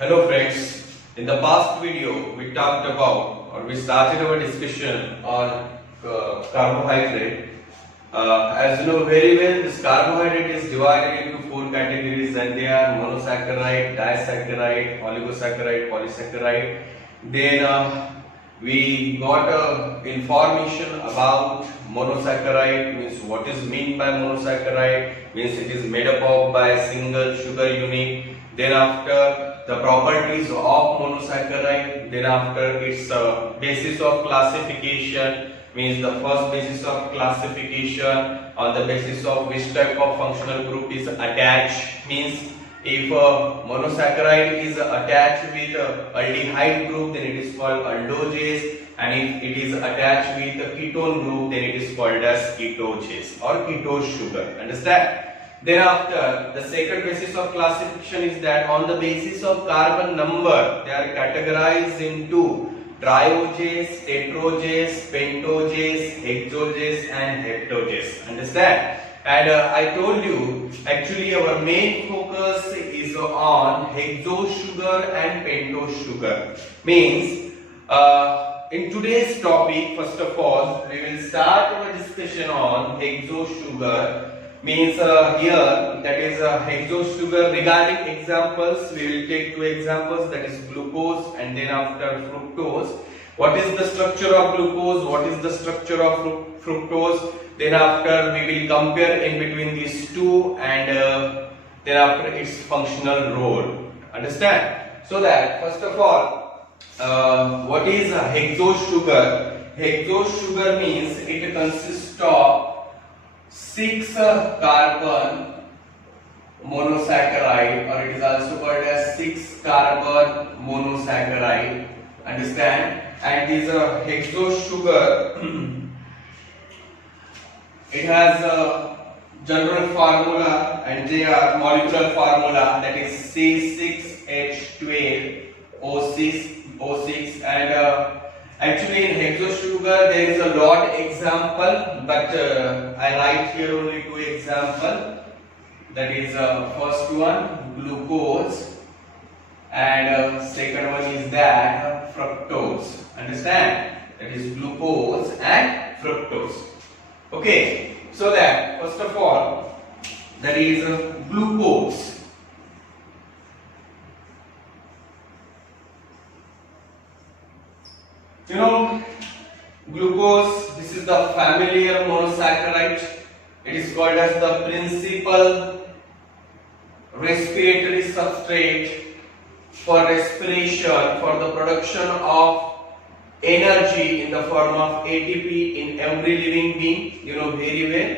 Hello friends, in the past video we talked about or we started our discussion on carbohydrate. As you know very well, this carbohydrate is divided into four categories and they are monosaccharide, disaccharide, oligosaccharide, polysaccharide. Then we got information about monosaccharide, means what is meant by monosaccharide, means it is made up of by a single sugar unit. Then after the properties of monosaccharide, then after its basis of classification, means the first basis of classification on the basis of which type of functional group is attached, means if monosaccharide is attached with aldehyde group, then it is called aldoses, and if it is attached with a ketone group, then it is called as ketoges or ketose sugar. Understand? Thereafter, the second basis of classification is that on the basis of carbon number, they are categorized into trioges, tetroges, pentoges, hexoges and heptoges. Understand? And I told you, actually our main focus is on hexose sugar and pentose sugar. Means, in today's topic, first of all, we will start our discussion on hexose sugar. Means here, that is hexose sugar. Regarding examples, we will take two examples, that is glucose and then after fructose. What is the structure of glucose? What is the structure of fructose? Then after we will compare in between these two and then after its functional role. Understand? So that first of all, what is hexose sugar? Hexose sugar means it consists of 6 carbon monosaccharide, or it is also called as 6 carbon monosaccharide. Understand? And this hexose sugar it has a general formula and their molecular formula, that is C6H12O6 and actually in hexose sugar there is a lot example, but I write here only two example. That is first one glucose and second one is that fructose. Understand? That is glucose and fructose. Okay, so that first of all, that is glucose. You know, glucose, this is the familiar monosaccharide. It is called as the principal respiratory substrate for respiration, for the production of energy in the form of ATP in every living being. You know very well.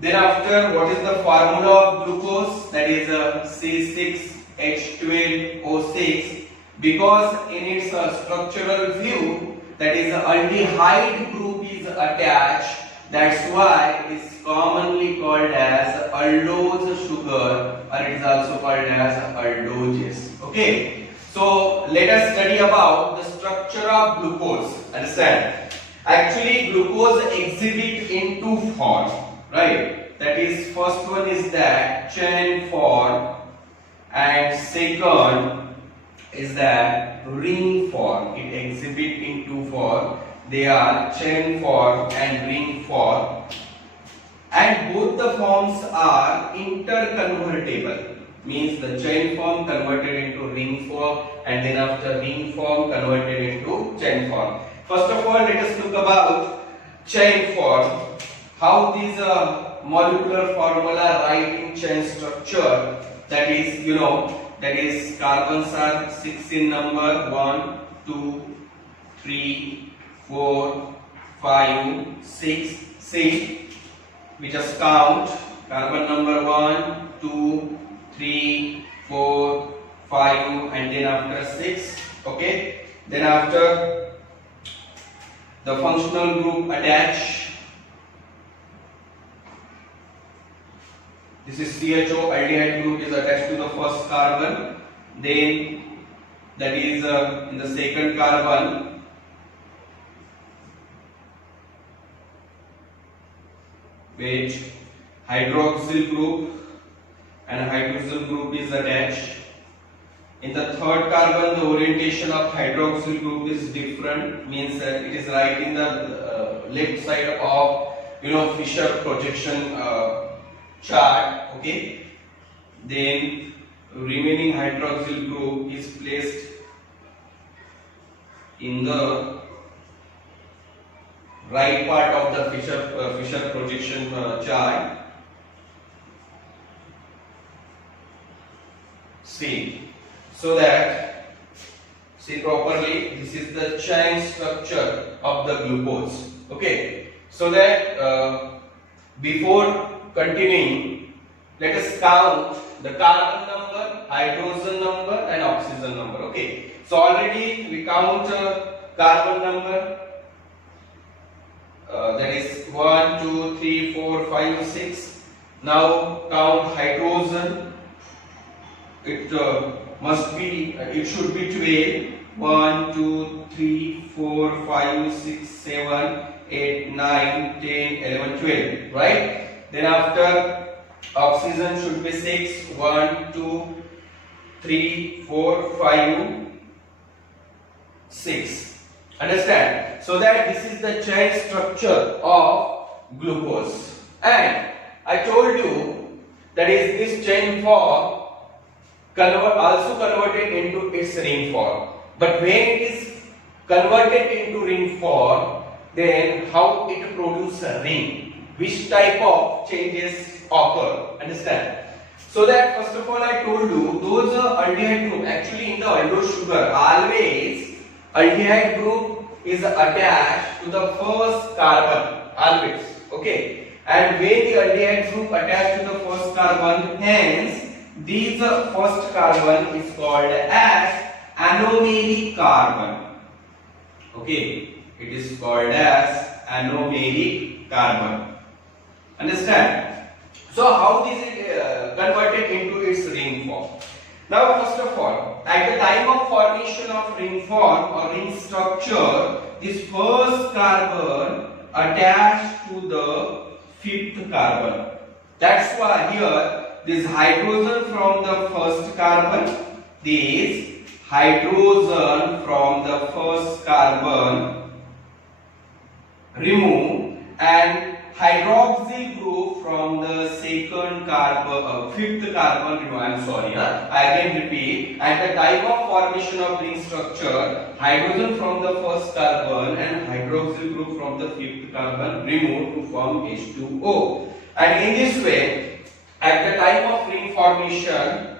Then after, what is the formula of glucose? That is C6H12O6. Because in its structural view, that is aldehyde group is attached, that's why it is commonly called as aldose sugar, or it is also called as aldoses. Okay, so let us study about the structure of glucose. Understand? Actually glucose exhibit in two forms, right? That is, first one is that chain form and second is that ring form. It exhibit in two form. They are chain form and ring form, and both the forms are interconvertible. Means the chain form converted into ring form and then after ring form converted into chain form. First of all, let us look about chain form. How these molecular formula write in chain structure. That is, you know, that is carbons are 6 in number, 1, 2, 3, 4, 5, 6. See, we just count carbon number 1, 2, 3, 4, 5 and then after 6. Okay, then after the functional group attach. This is CHO, aldehyde group is attached to the first carbon. Then that is in the second carbon. Which hydroxyl group and hydroxyl group is attached. In the third carbon, the orientation of hydroxyl group is different. Means it is right in the left side of Fisher projection chart. Okay. Then remaining hydroxyl group is placed in the right part of the Fisher projection chart. So that see properly, this is the chain structure of the glucose. Okay, so that before continuing, let us count the carbon number, hydrogen number and oxygen number. Okay, so already we count carbon number, that is 1 2 3 4 5 6. Now count hydrogen. It should be 12. 1 2 3 4 5 6 7 8 9 10 11 12, right? Then after oxygen should be 6. 1 2 3 4 5 6. Understand? So that this is the chain structure of glucose, and I told you that is this chain form also converted into its ring form. But when it is converted into ring form, then how it produces a ring? Which type of changes occur? Understand? So that first of all I told you those aldehyde group, actually in the aldose sugar always aldehyde group is attached to the first carbon always. Okay, and when the aldehyde group attached to the first carbon, hence this first carbon is called as anomeric carbon. Okay, it is called as anomeric carbon. Understand? So how this is converted into its ring form? Now first of all, at the time of formation of ring form or ring structure, this first carbon attached to the fifth carbon. That's why here this hydrogen from the first carbon, this hydrogen from the first carbon remove, and hydroxyl group from the second carbon, fifth carbon remove. I am sorry, I again repeat. At the time of formation of ring structure, hydrogen from the first carbon and hydroxyl group from the fifth carbon remove to form H2O. And in this way, at the time of ring formation,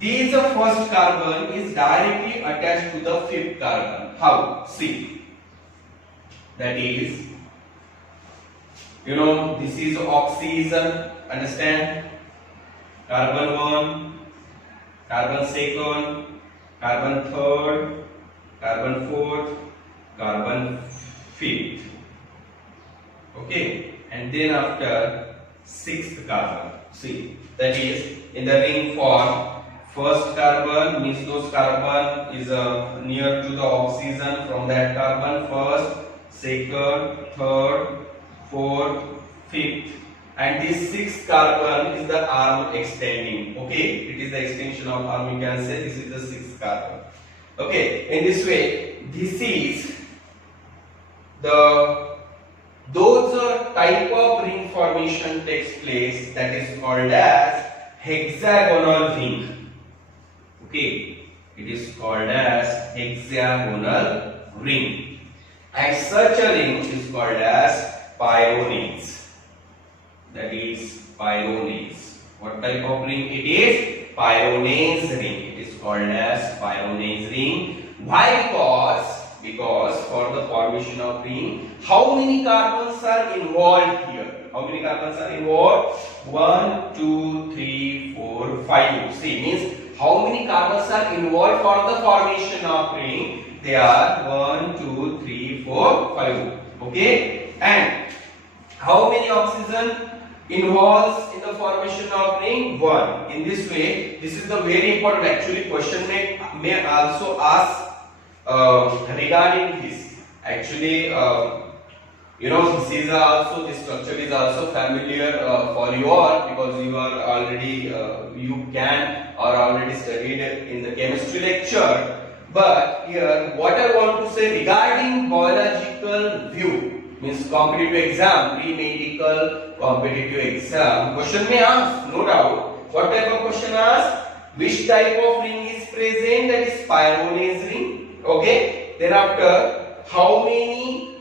this first carbon is directly attached to the fifth carbon. How? See. That is, this is oxygen. Understand? Carbon 1, carbon second, carbon third, carbon fourth, carbon fifth. Okay, and then after sixth carbon. See, that is in the ring form, first carbon means those carbon is near to the oxygen from that carbon, first, second, third, fourth, fifth, and this sixth carbon is the arm extending. Okay, it is the extension of arm, you can say this is the sixth carbon. Okay, in this way, this is the those type of ring formation takes place, that is called as hexagonal ring. Okay, it is called as hexagonal ring, and such a ring is called as pyronates. That is pyronates. What type of ring it is? Pyronates ring. It is called as pyronates ring. Why? Because for the formation of ring, how many carbons are involved here? How many carbons are involved? 1, 2, 3, 4, 5. See, means how many carbons are involved for the formation of ring? They are 1, 2, 3, 4, 5. Okay, and how many oxygen involves in the formation of ring? 1. In this way, this is the very important. Actually, question may also ask regarding this. Actually, This structure is also familiar for you all, because you are already you can or already studied in the chemistry lecture. But here what I want to say regarding biological view, means competitive exam, pre-medical competitive exam, question may ask, no doubt. What type of question ask? Which type of ring is present? That is pyronase ring. Okay. Thereafter, how many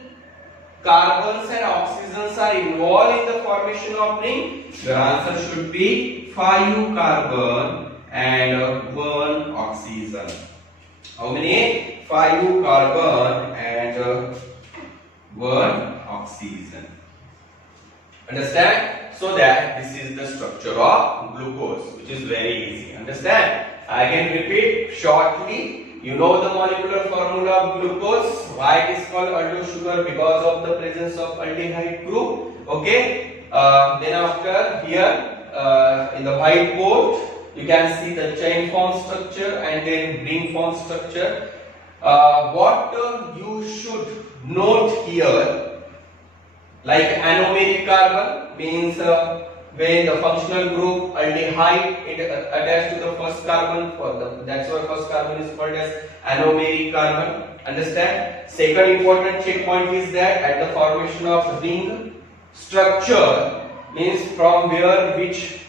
carbons and oxygens are involved in the formation of ring? The answer should be 5 carbon and 1 oxygen. How many? 5 carbon and 1 oxygen. Understand? So that this is the structure of glucose, which is very easy. Understand? I can repeat shortly. You know the molecular formula of glucose. Why it is called aldose sugar? Because of the presence of aldehyde group. Okay. Then after here in the whiteboard you can see the chain form structure and then ring form structure. What you should note here, like anomeric carbon means when the functional group aldehyde it attached to the first carbon, that's why first carbon is called as anomeric carbon. Understand? Second important checkpoint is that at the formation of ring structure means from where which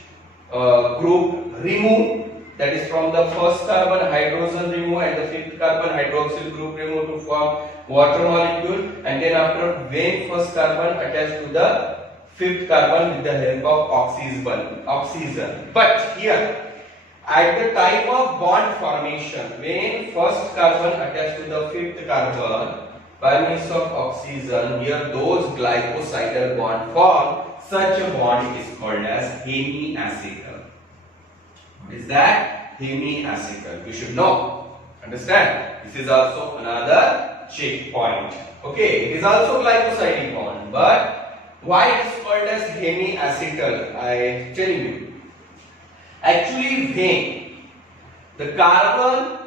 group remove, that is from the first carbon hydrogen remove and the fifth carbon hydroxyl group remove to form water molecule, and then after when first carbon attached to the fifth carbon with the help of oxygen. But here at the time of bond formation, when first carbon attached to the fifth carbon by means of oxygen, here those glycosidal bond form. Such a bond is called as hemiacetal. What is that? Hemiacetal. You should know. Understand? This is also another checkpoint. Okay, it is also glycosidic bond, but why it is called as hemiacetal? I tell you. Actually, when the carbon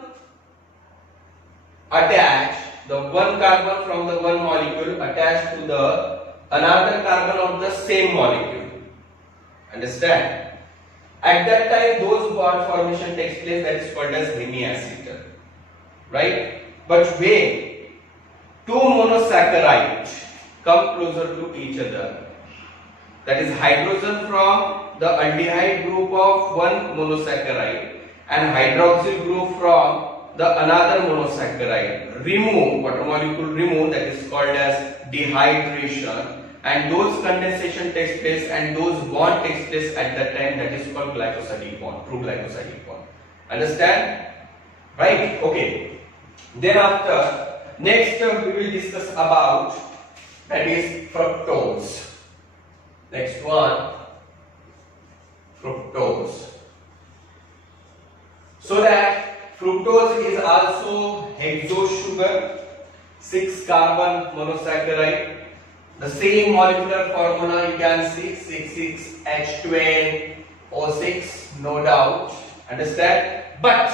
attached, the one carbon from the one molecule attached to the another carbon of the same molecule. Understand? At that time, those bond formation takes place, that is called as hemiacetal. Right? But when two monosaccharides come closer to each other, that is hydrogen from the aldehyde group of one monosaccharide and hydroxyl group from the another monosaccharide, remove water molecule remove, that is called as dehydration, and those condensation takes place and those bond takes place at that time, that is called glycosidic bond, true glycosidic bond. Understand? Right? Okay. Then after, next we will discuss about, that is fructose. Next one, fructose. So that fructose is also hexose sugar, 6 carbon monosaccharide. The same molecular formula you can see, 6,6H12O6, no doubt. Understand? But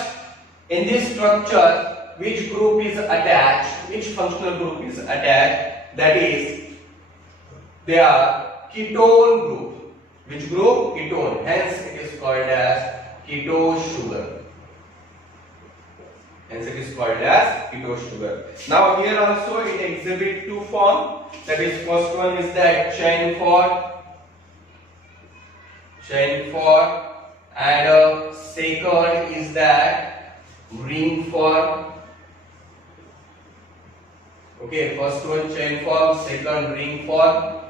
in this structure, which group is attached, which functional group is attached, that is, they are ketone group. Which group? Ketone. Hence it is called as ketose sugar. Hence it is called as ketose sugar. Now here also it exhibits two forms. That is, first one is that chain form, and second is that ring form. Okay, first one chain form, second ring form.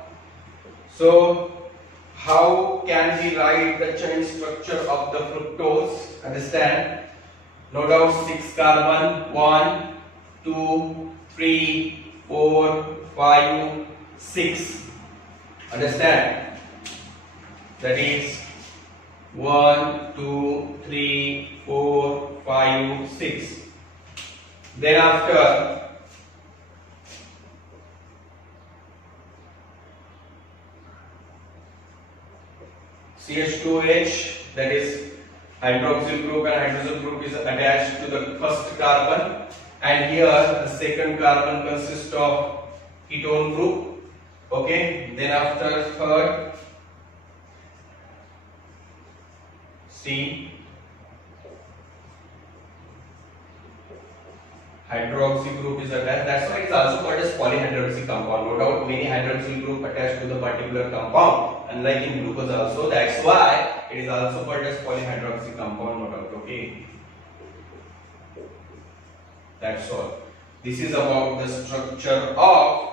So how can we write the chain structure of the fructose? Understand? No doubt 6 carbon, 1, 2, 3, 4, 5, 6. Understand? That is 1, 2, 3, 4, 5, 6. Then after CH2H, that is hydroxyl group and hydrogen group is attached to the first carbon, and here the second carbon consists of ketone group, Okay, then after third, C, hydroxy group is attached. That's why it is also called as polyhydroxy compound. No doubt, many hydroxyl group attached to the particular compound, unlike in glucose also. That's why it is also called as polyhydroxy compound. No doubt. Okay. That's all. This is about the structure of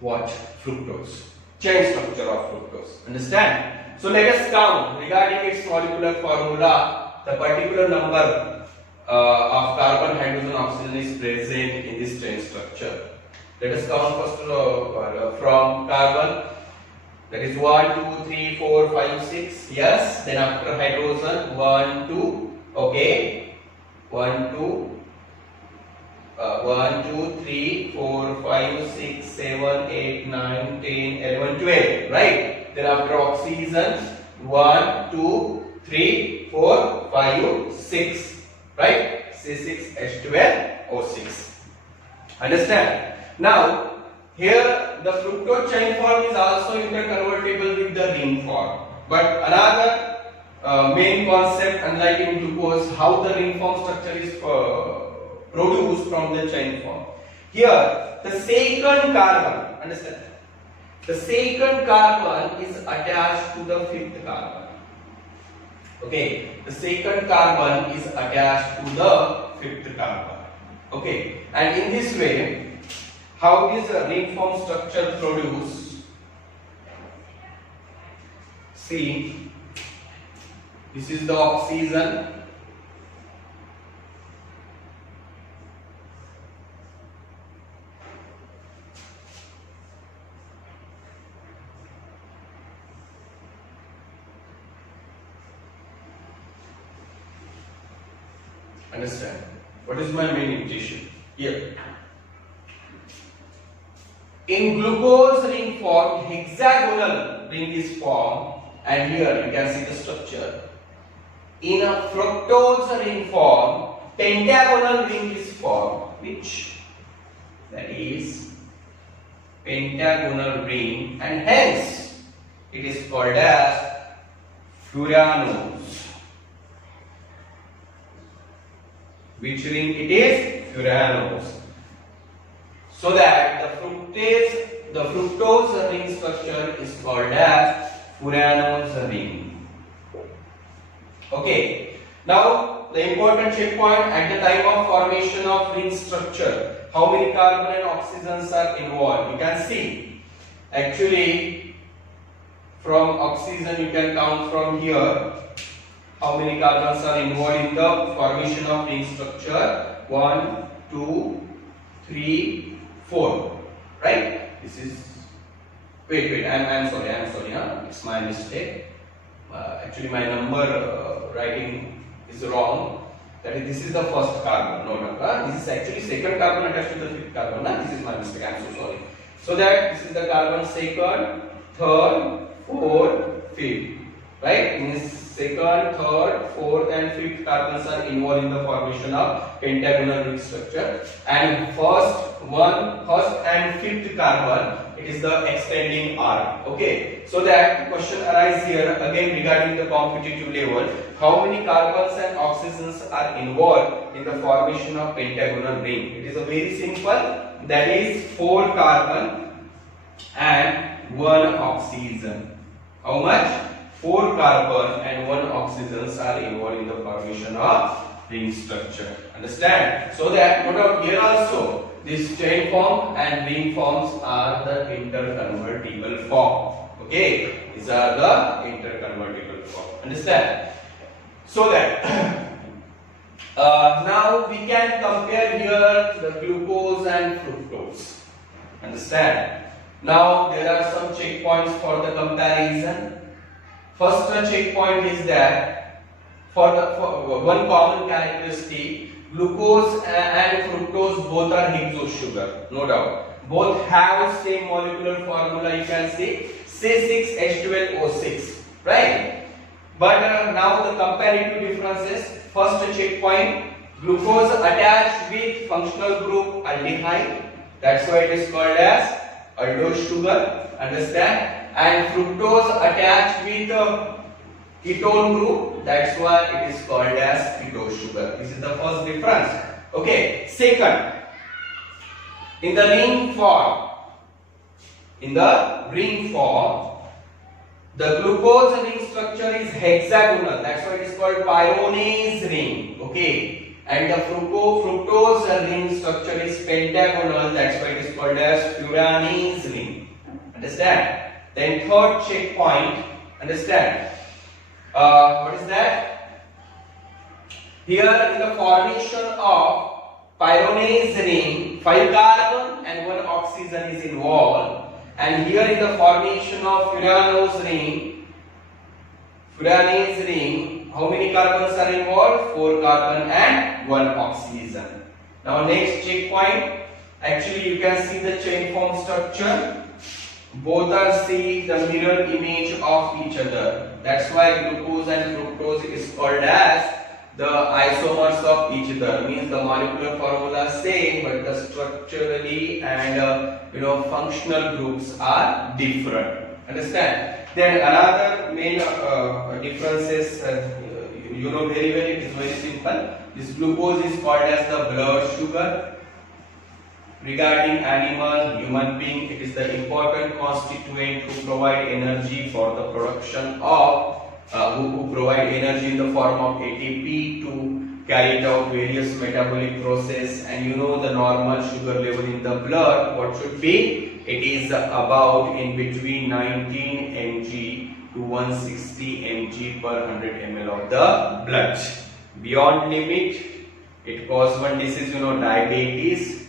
what? Fructose. Chain structure of fructose. Understand? So let us count regarding its molecular formula. The particular number of carbon, hydrogen, oxygen is present in this chain structure. Let us count first from carbon. That is 1, 2, 3, 4, 5, 6. Yes. Then after hydrogen 1, 2. Okay. 1, 2. 1, 2, 3, 4, 5, 6, 7, 8, 9, 10, 11, 12. Right? Then after oxygen 1, 2, 3, 4, 5, 6. Right? C6H12O6. Understand? Now, here the fructose chain form is also interconvertible with the ring form. But another main concept, unlike in glucose, how the ring form structure is produced from the chain form. Here, the second carbon, understand? The second carbon is attached to the fifth carbon. Okay, the second carbon is attached to the fifth carbon. Okay, and in this way, how is a ring form structure produced? See, this is the oxygen. Understand? What is my main intention here? In glucose ring form, hexagonal ring is formed, and here you can see the structure. In a fructose ring form, pentagonal ring is formed, which that is pentagonal ring, and hence it is called as furanose. Which ring it is? Furanose. So that the fructose ring structure is called as furanose ring. Okay. Now the important checkpoint at the time of formation of ring structure, how many carbon and oxygens are involved? You can see. Actually, from oxygen you can count from here. How many carbons are involved in the formation of ring structure? 1, 2, 3, 4. Right? This is. Wait. I'm sorry. It's my mistake. Actually, my number writing is wrong. That is, this is the first carbon. No. This is actually second carbon attached to the fifth carbon. This is my mistake. I'm so sorry. So that this is the carbon second, third, fourth, fifth. Right? Means second, third, fourth and fifth carbons are involved in the formation of pentagonal ring structure, and first and fifth carbon, it is the extending arm. Okay, so that question arises here again regarding the competitive level. How many carbons and oxygens are involved in the formation of pentagonal ring? It is a very simple, that is 4 carbon and 1 oxygen. How much? 4 carbon and 1 oxygens are involved in the formation of ring structure. Understand? So that no doubt here also this chain form and ring forms are the interconvertible form. Okay, these are the interconvertible form. Understand? So that now we can compare here the glucose and fructose. Understand? Now there are some checkpoints for the comparison. First checkpoint is that for one common characteristic, glucose and fructose both are hexose sugar, no doubt. Both have same molecular formula. You can see C6H12O6, right? But now the comparative differences. First checkpoint, glucose attached with functional group aldehyde. That's why it is called as aldose sugar, understand? And fructose attached with ketone group, that's why it is called as ketose sugar. This is the first difference. Okay, second, in the ring form, the glucose ring structure is hexagonal, that's why it is called pyronase ring. Okay, and the fructose ring structure is pentagonal, that's why it is called as furanase ring. Understand? Then third checkpoint, understand? What is that? Here in the formation of pyronase ring, 5 carbon and 1 oxygen is involved, and here in the formation of furanose ring, how many carbons are involved? 4 carbon and 1 oxygen. Now next checkpoint, actually you can see the chain form structure. Both are seeing the mirror image of each other. That's why glucose and fructose is called as the isomers of each other. Means the molecular formula is same, but the structurally and functional groups are different. Understand? Then another main difference is very well. It is very simple. This glucose is called as the blood sugar. Regarding animal, human being, it is the important constituent who provide energy for the production of who provide energy in the form of ATP to carry out various metabolic process. And the normal sugar level in the blood, what should be? It is about in between 19 mg to 160 mg per 100 ml of the blood. Beyond limit, it causes one disease, diabetes.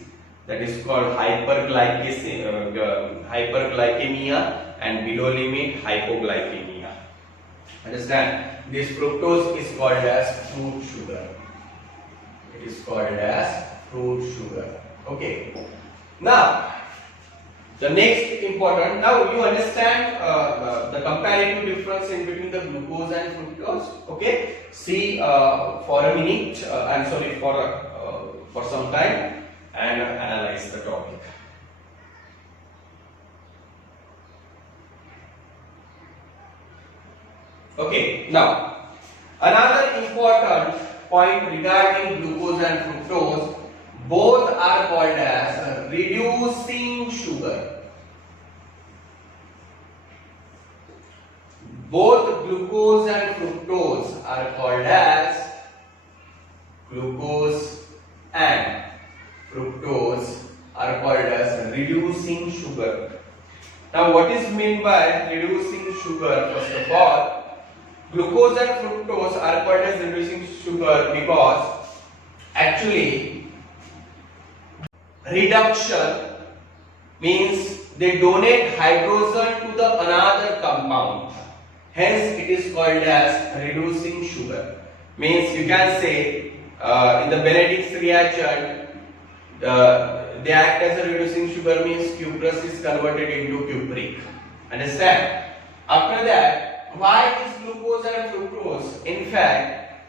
That is called hyperglycemia, and below limit hypoglycemia. Understand? This fructose is called as fruit sugar. It is called as fruit sugar. Okay. Now, the next important. Now you understand the comparative difference in between the glucose and fructose. Okay. See for a minute. I'm sorry for some time. And analyze the topic. Okay, now another important point regarding glucose and fructose, both are called as reducing sugar. Both glucose and fructose are called as reducing sugar. Now what is meant by reducing sugar? First of all, glucose and fructose are called as reducing sugar because actually reduction means they donate hydrogen to the another compound. Hence it is called as reducing sugar. Means you can say in the Benedict's reaction they act as a reducing sugar, means cuprous is converted into cupric. Understand? After that, why is glucose and fructose? In fact,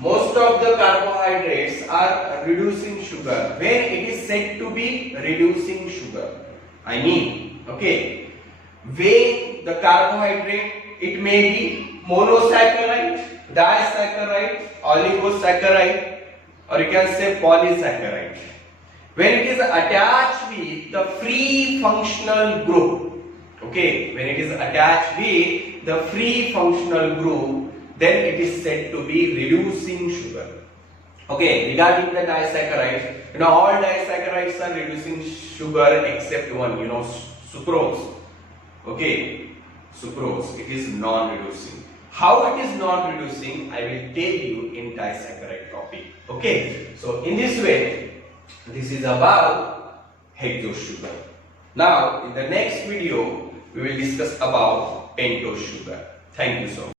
most of the carbohydrates are reducing sugar when it is said to be reducing sugar. Okay, when the carbohydrate, it may be monosaccharide, disaccharide, oligosaccharide, or you can say polysaccharide. When it is attached with the free functional group, okay, when it is attached with the free functional group, then it is said to be reducing sugar. Okay, regarding the disaccharides, all disaccharides are reducing sugar except one, sucrose. Okay, sucrose, it is non-reducing. How it is non-reducing, I will tell you in disaccharide topic. Okay, so in this way, this is about hexose sugar. Now, in the next video, we will discuss about pentose sugar. Thank you so much.